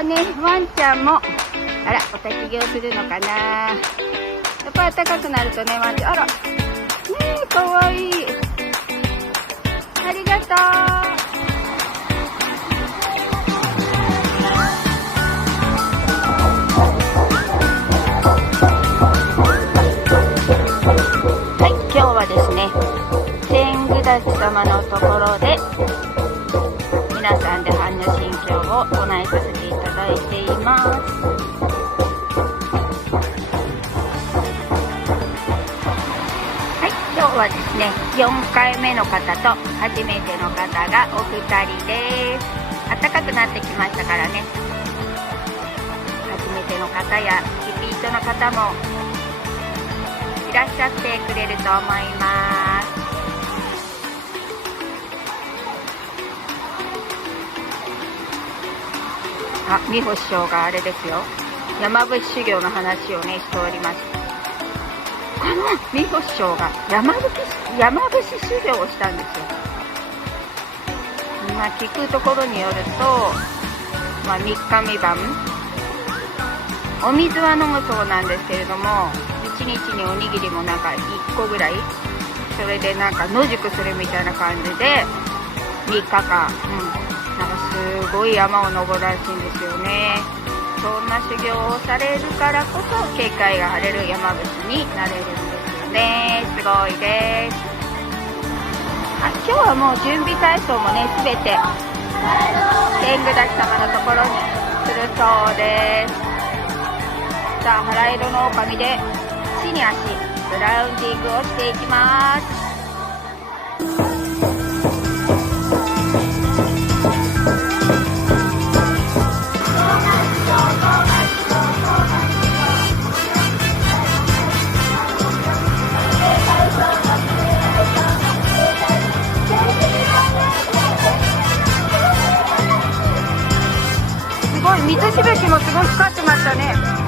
はね、ワンちゃんも、あら、お焚き木をするのかな。やっぱり暖かくなるとね、ワンちゃん、あら、ねえ、かわいい。ありがとう。はい、今日はですね、天狗立様のところで皆さんで般若心経を唱えさせていただいています。はい、今日はですね、4回目の方と初めての方がお二人です。暖かくなってきましたからね、初めての方やリピートの方もいらっしゃってくれると思います。あ、美穂師匠があれですよ、山伏修行の話をねしております。この美穂師匠が山伏修行をしたんですよ。まあ聞くところによると、まあ、3日3晩お水は飲むそうなんですけれども、1日におにぎりもなんか1個ぐらい、それでなんか野宿するみたいな感じで3日間、なんかすごい山を登るらしいんですよね。そんな修行をされるからこそ警戒が晴れる山伏になれるんですよね。すごいです。今日はもう準備体操もね全て天狗立様のところにするそうです。さあ、腹色の狼で地に足グラウンディングをしていきます。すごい水しぶきもすごい光ってましたね。